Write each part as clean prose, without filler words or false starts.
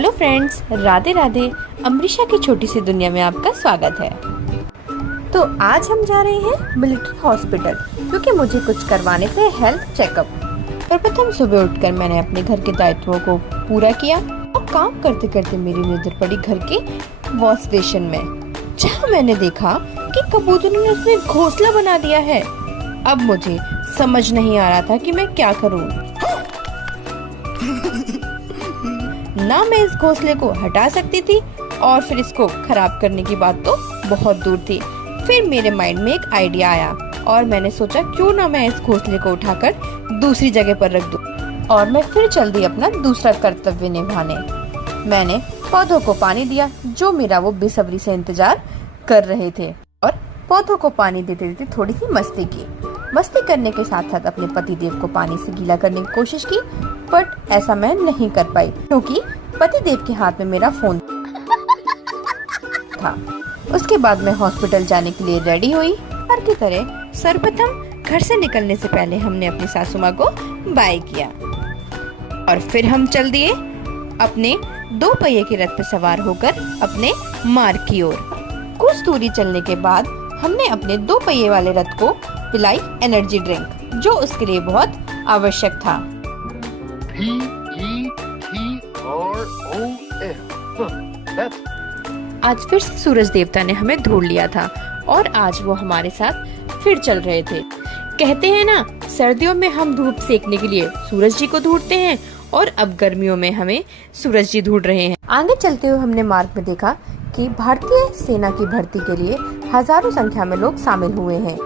Hello friends, Radhe Radhe. Amrisha की छोटी सी दुनिया में आपका स्वागत है। तो आज हम जा रहे हैं मिलिट्री हॉस्पिटल क्योंकि मुझे कुछ करवाने थे हेल्थ चेकअप। सर्वप्रथम सुबह उठकर मैंने अपने घर के दायित्वों को पूरा किया और काम करते करते मेरी नजर पड़ी घर के वॉश स्टेशन में, जहाँ मैंने देखा कि कबूतरों ने उसमें घोंसला बना दिया है। अब मुझे समझ नहीं आ रहा था कि मैं क्या करूं। ना मैं इस घोंसले को हटा सकती थी और फिर इसको खराब करने की बात तो बहुत दूर थी। फिर मेरे माइंड में एक आइडिया आया और मैंने सोचा क्यों ना मैं इस घोंसले को उठाकर दूसरी जगह पर रख दूं। और मैं फिर चल दी अपना दूसरा कर्तव्य निभाने। मैंने पौधों को पानी दिया जो मेरा वो बेसब्री से इंतजार कर रहे थे, और पौधों को पानी देते देते थोड़ी सी मस्ती की। मस्ती करने के साथ साथ अपने पतिदेव को पानी से गीला करने की कोशिश की, बट ऐसा मैं नहीं कर पाई क्योंकि पतिदेव के हाथ में मेरा फोन था। उसके बाद मैं हॉस्पिटल जाने के लिए रेडी हुई। हर की तरह सर्वप्रथम घर से निकलने से पहले हमने अपनी सासू माँ को बाय किया और फिर हम चल दिए अपने 2 पहिए के रथ पर सवार होकर अपने मार्ग की ओर। कुछ दूरी चलने के बाद हमने अपने 2 पहिए वाले रथ को पिलाई एनर्जी ड्रिंक, जो उसके लिए बहुत आवश्यक था। आज फिर से सूरज देवता ने हमें ढूंढ लिया था और आज वो हमारे साथ फिर चल रहे थे। कहते हैं ना, सर्दियों में हम धूप सेकने के लिए सूरज जी को ढूंढते हैं और अब गर्मियों में हमें सूरज जी ढूंढ रहे हैं। आगे चलते हुए हमने मार्ग में देखा कि भारतीय सेना की भर्ती के लिए हजारों संख्या में लोग शामिल हुए हैं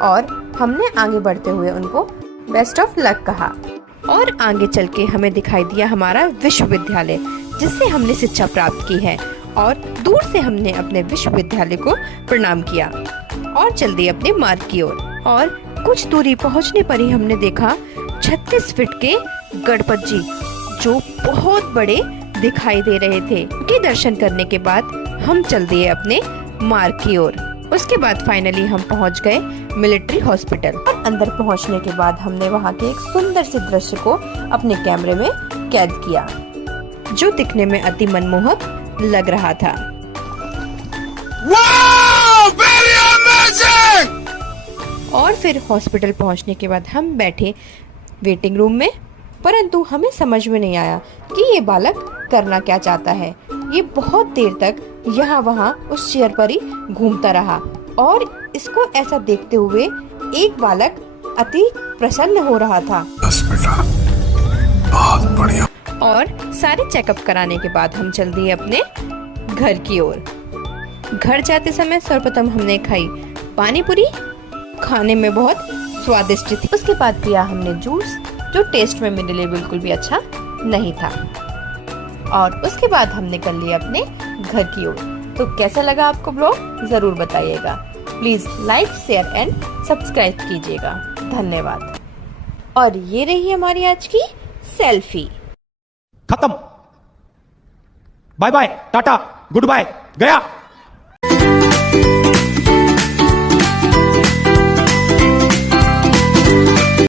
और हमने आगे बढ़ते हुए उनको बेस्ट ऑफ लक कहा। और आगे चल के हमें दिखाई दिया हमारा विश्वविद्यालय जिससे हमने शिक्षा प्राप्त की है, और दूर से हमने अपने विश्वविद्यालय को प्रणाम किया और चल दिए अपने मार्ग की ओर। और कुछ दूरी पहुंचने पर ही हमने देखा 36 फीट के गणपत जी जो बहुत बड़े दिखाई दे रहे थे। उनके दर्शन करने के बाद हम चल दिए अपने मार्ग की ओर। उसके बाद फाइनली हम पहुंच गए मिलिट्री हॉस्पिटल और अंदर पहुंचने के बाद हमने वहां के एक सुंदर से दृश्य को अपने कैमरे में कैद किया जो दिखने में अति मनमोहक लग रहा था। Wow, very amazing! और फिर हॉस्पिटल पहुंचने के बाद हम बैठे वेटिंग रूम में, परंतु हमें समझ में नहीं आया कि ये बालक करना क्या चाहता है। ये बहुत देर तक यहाँ वहाँ उस चेयर पर ही घूमता रहा और इसको ऐसा देखते हुए एक बालक अति प्रसन्न हो रहा था। बस बेटा, बहुत बढ़िया। और सारे चेकअप कराने के बाद हम चल दिए अपने घर की ओर। घर जाते समय सर्वप्रथम हमने खाई पानी पूरी, खाने में बहुत स्वादिष्ट थी। उसके बाद पिया हमने जूस जो टेस्ट में मेरे लिए बिल्कुल भी अच्छा नहीं था, और उसके बाद हमने कर लिया अपने घर की ओर। तो कैसा लगा आपको ब्लॉग जरूर बताइएगा। Please like, share and subscribe कीजिएगा। धन्यवाद। और ये रही हमारी आज की सेल्फी। खत्म। Bye bye, tata, goodbye, गया।